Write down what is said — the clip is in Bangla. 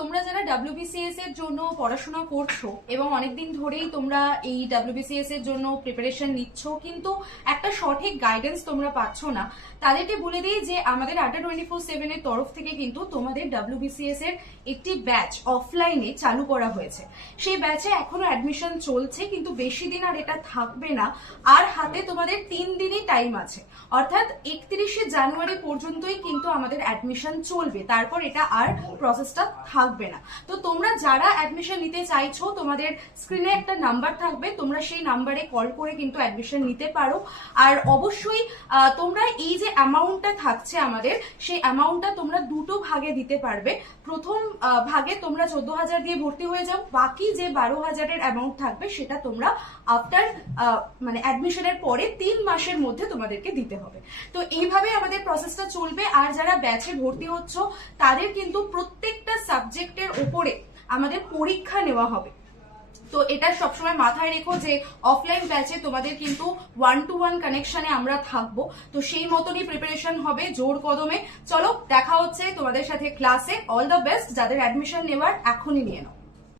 তোমরা যারা WBCS এর জন্য পড়াশোনা করছো এবং অনেকদিন ধরেই তোমরা এই WBCS এর জন্য প্রিপারেশন নিচ্ছ, কিন্তু একটা সঠিক গাইডেন্স তোমরা পাচ্ছ না, তাদেরকে বলে দিই যে আমাদের আড্ডা 24/7 এর তরফ থেকে কিন্তু তোমাদের WBCS এর একটি ব্যাচ অফলাইনে চালু করা হয়েছে। সেই ব্যাচে এখনো অ্যাডমিশন চলছে, কিন্তু বেশি দিন আর এটা থাকবে না। আর হাতে তোমাদের 3 দিনই টাইম আছে, অর্থাৎ 31শে জানুয়ারি পর্যন্তই কিন্তু আমাদের অ্যাডমিশন চলবে। তারপর এটা আর প্রসেসটা থাকবে না। তো তোমরা যারা অ্যাডমিশন নিতে চাইছো, তোমাদের স্ক্রিনে একটা নাম্বার থাকবে, তোমরা সেই নাম্বারে কল করে কিন্তু অ্যাডমিশন নিতে পারো। আর অবশ্যই তোমরা এই যে অ্যামাউন্টটা থাকছে আমাদের, সেই অ্যামাউন্টটা তোমরা দুটো ভাগে দিতে পারবে। প্রথম ভাগে তোমরা 14,000 দিয়ে ভর্তি হয়ে যাও, বাকি যে 12,000-এর অ্যামাউন্ট থাকবে সেটা তোমরা আফটার মানে অ্যাডমিশনের পরে 3 মাসের মধ্যে তোমাদেরকে দিতে হবে। তো এইভাবে আমাদের প্রসেসটা চলবে। আর যারা ব্যাচে ভর্তি হচ্ছ, তাদের কিন্তু প্রত্যেকটা সাবজেক্টের উপরে আমাদের পরীক্ষা নেওয়া হবে। তো এটা সবসময় মাথায় রেখো যে অফলাইন ব্যাচে তোমাদের কিন্তু 1-to-1 কানেকশনে আমরা থাকবো। তো সেই মতনই প্রিপারেশন হবে জোর কদমে। চলো দেখা হচ্ছে তোমাদের সাথে ক্লাসে। অল দ্য বেস্ট, যাদের অ্যাডমিশন নেওয়ার এখনই নিয়ে নাও।